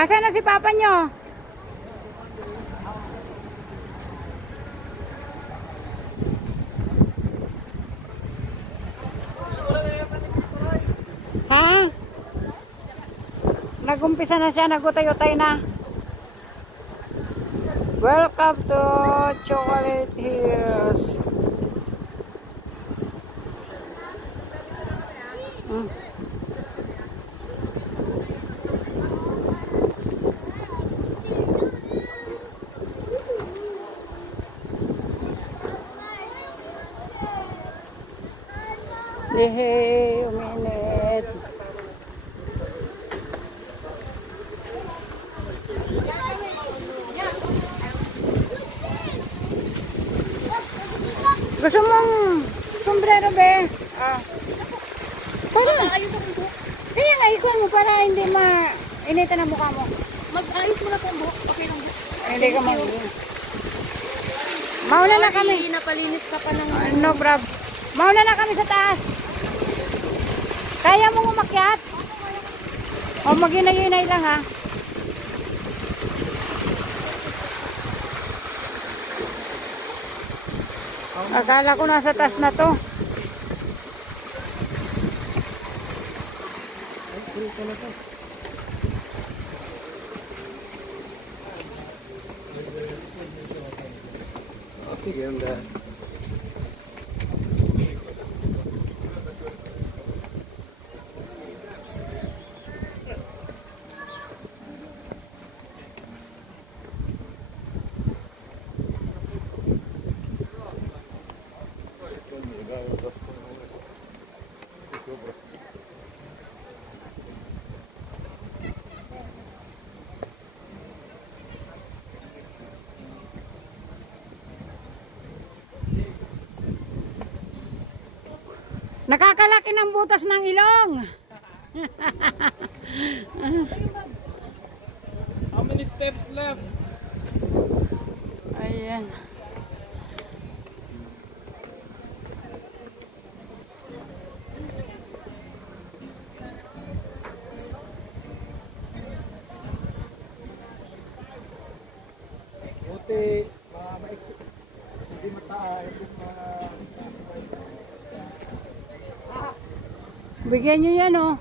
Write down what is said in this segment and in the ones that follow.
Asan na si papa nyo? Ha? Nagumpisa na siya, nagutay-utay na. Welcome to Chocolate Hills. Hey, uminit. Gusto mong sombrero, be? Ah. Para ayos ang buhok. Kaya nga, ikaw mo para hindi ma-initan ang mukha mo. Mag-ayos mo na po ang buhok. Okay lang buhok. Hindi ka mag-iin. Mauna na kami. Napalinis ka pa ng... No problem. Mauna na kami sa taas. Kaya mong umakyat? O mag-inay-inay lang ha? Akala ko nasa taas na to. Sige, onda. Nakakalaki ng butas ng ilong. How many steps left? Ayan. Buti, maiksi. Hindi mataas. Bigyan nyo yan oh.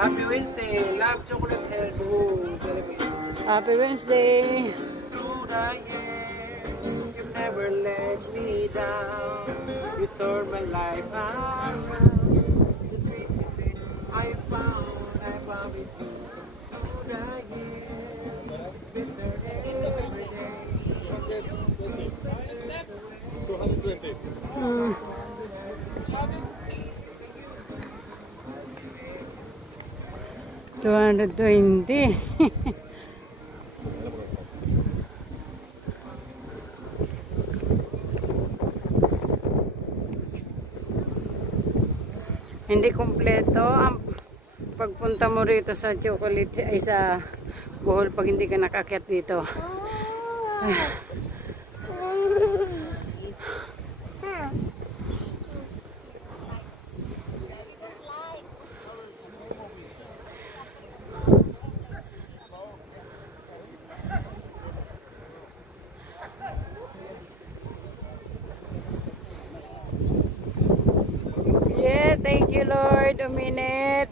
Happy Wednesday, love chocolate hair. Happy Wednesday. Through the years, you never let me down. You turn my life around. The sweetest thing I found it through the years. Bitter every day. 220. 220. Hindi kumpleto ang pagpunta mo rito sa Chocolate ay sa Bohol pag hindi ka nakakyat dito. Thank you, Lord. A minute.